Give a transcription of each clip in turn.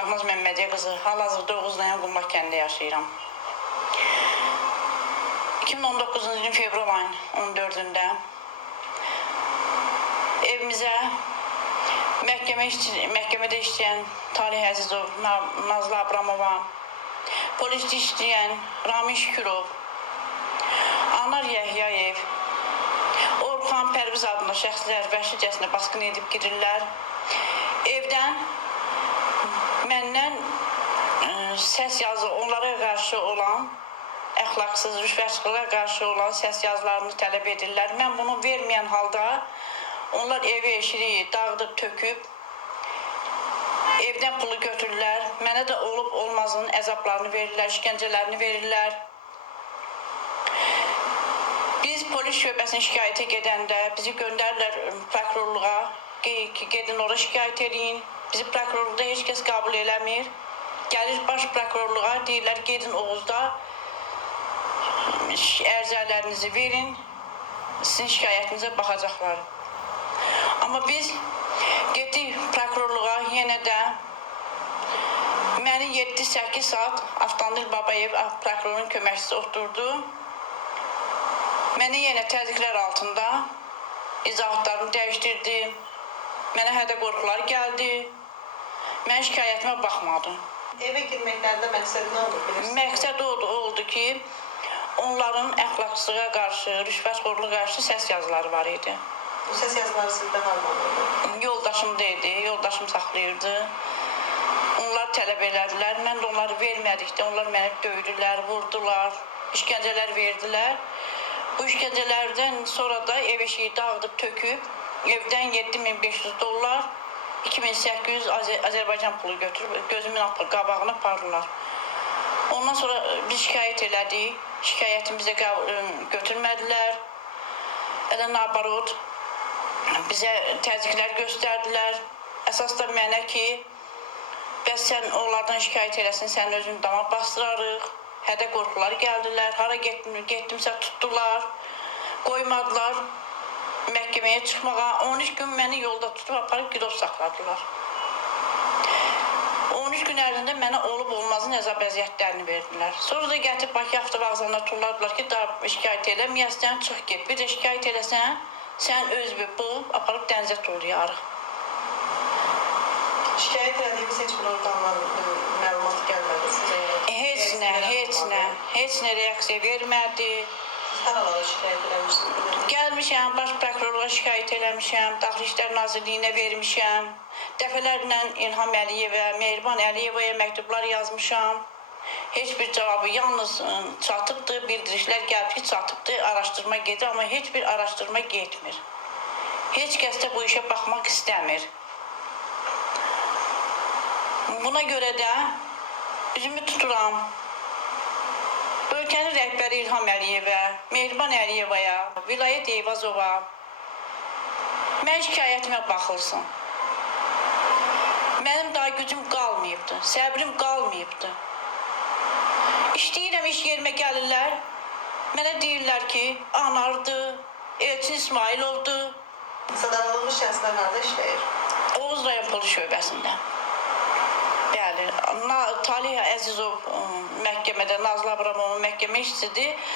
Şahnaz Məmmədiyə qızı, hal-hazırda Oğuzlayan Qumlaq kəndində yaşayıram. 2019-cu ilin fevral ayının 14-də evimizə məhkəmə işçi, məhkəmədə işləyən Talih Əzizov, Na- Nazlı Abramova, polisdə işləyən Ramin Şükürov, Anar Yəhyayev, Orxan Pərviz adlı şəxslər vəhşicəsinə basqın edib girirlər. Evdən məndən ə, səs yazı onlara qarşı olan əxlaqsız, rüşvətçilərə qarşı olan səs yazılarını tələb edirlər. Mən bunu verməyən halda onlar evi eşiyi dağıdıb töküb evdən pulu götürürlər. Mənə də olub olmazın əzablarını verirlər, işgəncələrini verirlər. Biz polis şöbəsinə şikayətə gedəndə bizi göndərirlər ə, prokurorluğa gedin ora şikayət edin. Bizi prokurorluqda heç kəs qəbul eləmir. Gəlir baş prokurorluğa deyirlər gedin Oğuzda ərizələrinizi verin. Sizin şikayətinizə baxacaqlar. Amma biz getdik prokurorluğa yenə də məni 7-8 saat Avtomobil Babayev prokurorun köməkçisi oturdu. Məni yenə təzyiqlər altında izahatlarını dəyişdirdi. Mənə hədə qorxular gəldi. Mən şikayətimə baxmadı. Eve girməklərdə məqsəd nə olur bilirsiniz? Məqsəd oldu, oldu ki, onların əxlaqsızlığa qarşı, rüşvətxorluğa qarşı səs yazıları var idi. Bu səs yazıları sizdə qalmalıdır. Yoldaşım da idi, yoldaşım saxlayırdı. Onlar tələb elədilər. Mən də onları vermədikdə onlar məni döydülər, vurdular, işgəncələr verdilər. Bu işgəncələrdən sonra da ev eşiyi dağıdıb töküb, evdən 7500 dollar, 2800 Azər Azərbaycan pulu götürüb gözümün qabağına apardılar. Ondan sonra e, biz şikayət elədik. Şikayətimizi ə, götürmədilər. Elə nabarot bizə təzyiqlər göstərdilər. Əsas da mənə ki, bəs sən onlardan şikayət eləsən, sənin özünü dama bastırarıq. Hədə qorxular gəldilər. Hara getdim, getdimsə tutdular. Qoymadılar məhkəməyə çıxmağa. 13 gün məni yolda tutub aparıb girov saxladılar. 13 gün ərzində mənə olub olmazın əzab əziyyətlərini verdilər. Sonra da gətirib Bakı avtovağzalına tulladılar ki, daha şikayət eləməyəsən, çıx get. Bir də şikayət eləsən, sən öz bir bulub aparıb dənizə tullayarıq. Şikayət etdiyiniz heç bir orqandan ə, məlumat gəlmədi sizə? Heç nə, heç nə, heç nə reaksiya vermədi. Siz haralara şikayət eləmişsiniz? Gəlmişəm, baş prokurorluğa şikayət eləmişəm, Daxili İşlər Nazirliyinə vermişəm. Dəfələrlə İlham Əliyevə, Mehriban Əliyevəyə məktublar yazmışam. Heç bir cavabı yalnız ə, çatıbdı, bildirişlər gəlib ki, çatıbdı, araşdırma gedir, amma heç bir araşdırma getmir. Heç kəs də bu işə baxmaq istəmir. Buna görə də üzümü tuturam. Ölkənin rəhbəri İlham Əliyevə, Mehriban Əliyevaya, Vilayət Eyvazova mən şikayətimə baxılsın. Mənim daha gücüm qalmayıbdı, səbrim qalmayıbdı. İşləyirəm, iş yerimə gəlirlər. Mənə deyirlər ki, Anardı, Elçin İsmailovdur, Sadalanılmış şəxslər harada işləyir? Oğuz rayon polis şöbəsində. Talih Əzizov ə, məhkəmədə Nazlı Abramovun məhkəmə işçisidir.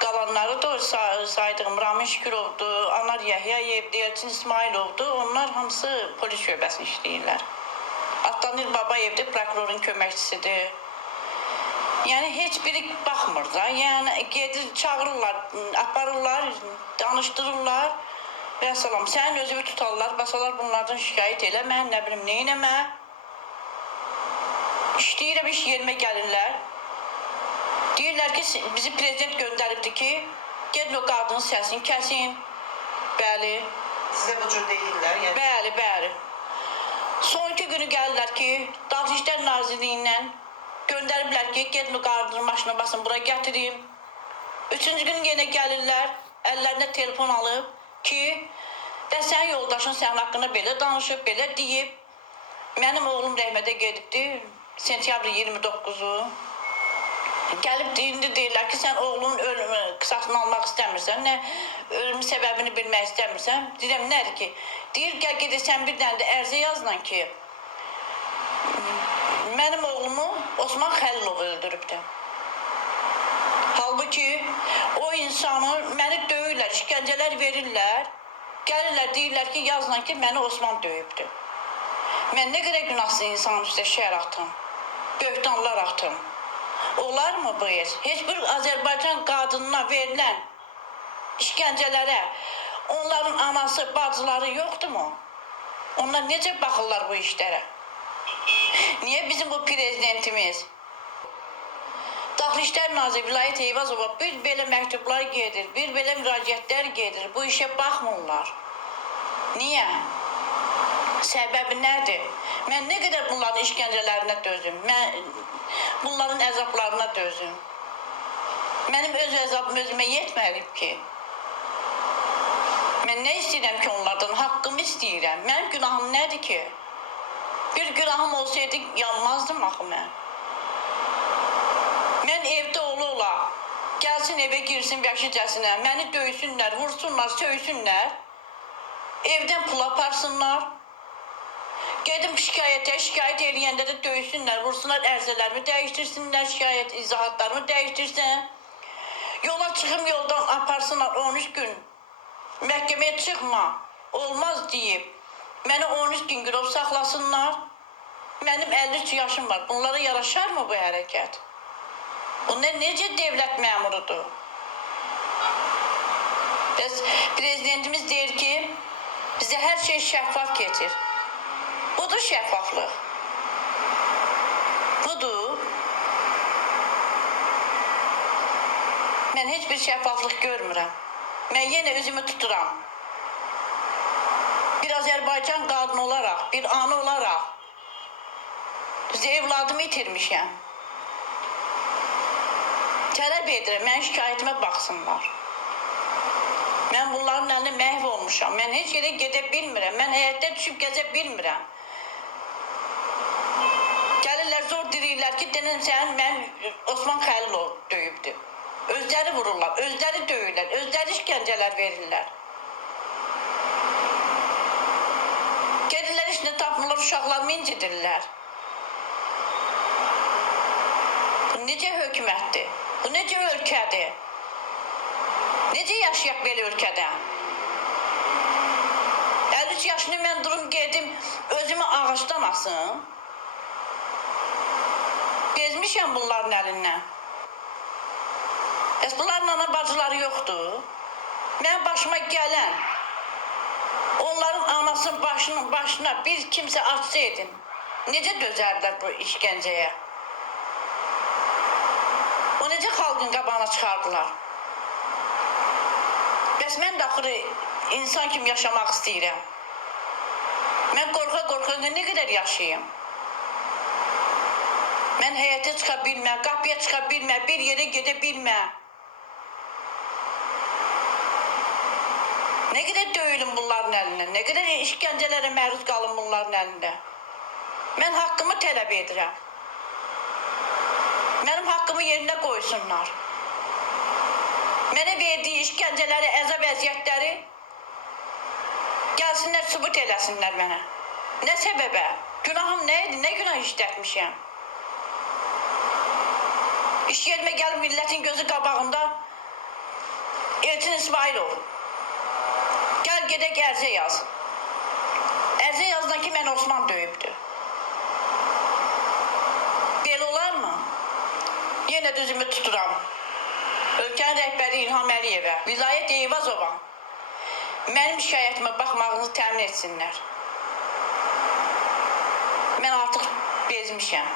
Qalanları da say saydığım Ramin Şükurovdur, Anar Yəhyayevdir, Elçin İsmailovdur. Onlar hamısı polis şöbəsində işləyirlər. Atlanil Babayev də prokurorun köməkçisidir. Yəni heç biri baxmır da. Yəni gedir, çağırırlar, aparırlar, danışdırırlar. Və salam, sənin özünü tutarlar, basalar bunlardan şikayət elə, mən nə bilim, nə eləmə. İşləyirəm, iş yerimə gəlirlər. Deyirlər ki, bizi prezident göndəribdi ki, gedin o qadının səsini kəsin. Bəli, Sizə bu cür deyirlər, yəni bəli, bəli. Son iki günü gəlirlər ki, Daxili İşlər Nazirliyindən göndəriblər ki, gedin o qadının maşına basın, bura gətirim. Üçüncü gün yenə gəlirlər, əllərinə telefon alıb ki, sənin yoldaşın sənin haqqında belə danışıb, belə deyib. Mənim oğlum rəhmətə gedibdi, sentyabr 29-u. Gəlib indi deyirlər ki, sən oğlunun ölümü qisasını almaq istəmirsən, nə ölümün səbəbini bilmək istəmirsən. Deyirəm, nədir ki? Deyir, gəl gedəsən bir dənə də ərizə yazla ki, Osman Xəlilovu öldürübdü. Halbuki o insanı məni döyürlər, işgəncələr verirlər. Gəlirlər deyirlər ki, yazla ki, məni Osman döyübdü. Mən nə qədər günahsız insan üstə şər atım. Böhtanlar atım. Olar mı bu heç? Heç bir Azərbaycan qadınına verilən işgəncələrə onların anası, bacıları yoxdurmu? Onlar necə baxırlar bu işlərə? Niyə bizim bu prezidentimiz Daxili İşlər Naziri Vilayət Eyvazova bir belə məktublar gedir, bir belə müraciətlər gedir. Bu işə baxmırlar. Niyə? Səbəbi nədir? Mən nə qədər bunların işgəncələrinə dözüm? Mən bunların əzablarına dözüm. Mənim öz əzabım özümə yetməyib ki. Mən nə istəyirəm ki onlardan? Haqqımı istəyirəm. Mənim günahım nədir ki? Bir günahım olsaydı yanmazdım axı mən. Mən evdə ola ola, gəlsin evə girsin vəhşicəsinə, məni döysünlər, vursunlar, söysünlər. Evdən pul aparsınlar. Gedim şikayətə, şikayət eləyəndə də döysünlər, vursunlar, ərzələrimi dəyişdirsinlər, şikayət izahatlarımı dəyişdirsin. Yola çıxım yoldan aparsınlar 13 gün. Məhkəməyə çıxma, olmaz deyib. Məni 13 gün girov saxlasınlar. Mənim 53 yaşım var. Bunlara yaraşar mı bu hərəkət? Bunlar necə devlət məmurudur? Bəs prezidentimiz deyir ki, bizə hər şey şəffaf keçir. Budur şəffaflıq. Budur. Mən heç bir şəffaflıq görmürəm. Mən yenə özümü tuturam. Bir Azərbaycan qadını olaraq, bir ana olaraq evladımı itirmişəm. Tələb edirəm, mənim şikayətimə baxsınlar. Mən bunların əlində məhv olmuşam. Mən heç yerə gedə bilmirəm. Mən həyətdə düşüb gəzə bilmirəm. Gəlirlər denən sən mən Osman Xəlilov döyübdü. Özləri vururlar, özləri döyürlər, özləri işgəncələr verirlər. Gedirlər işini tapmırlar, uşaqlarımı incidirlər. Bu necə hökumətdir? Bu necə ölkədir? Necə yaşayaq belə ölkədə? 53 yaşını mən durum gedim, özümü ağacdan asım. Bezmişəm bunların əlindən. Bəs bunların ana bacıları yoxdur. Mən başıma gələn, onların anasının başının başına bir kimsə açsaydım, necə dözərdilər bu işgəncəyə? O necə xalqın qabağına çıxardılar? Bəs mən də axırı insan kimi yaşamaq istəyirəm. Mən qorxa-qorxa nə qədər yaşayım? Mən həyətə çıxa bilməm, qapıya çıxa bilməm, bir yerə gedə bilməm. Nə qədər döyülüm bunların əlindən, nə qədər işgəncələrə məruz qalım bunların əlində. Mən haqqımı tələb edirəm. Mənim haqqımı yerinə qoysunlar. Mənə verdiyi işgəncələri, əzab əziyyətləri gəlsinlər, sübut eləsinlər mənə. Nə səbəbə? Günahım nə idi? Nə günah işlətmişəm? İş yerimə gəlib millətin gözü qabağında Elçin İsmailov. Gəl gedək ərizə yaz. Ərizə yazdan ki, mən Osman döyübdü. Belə olarmı? Yenə də üzümü tuturam. Ölkənin rəhbəri İlham Əliyevə, Vilayət Eyvazova mənim şikayətimə baxmağınızı təmin etsinlər. Mən artıq bezmişəm.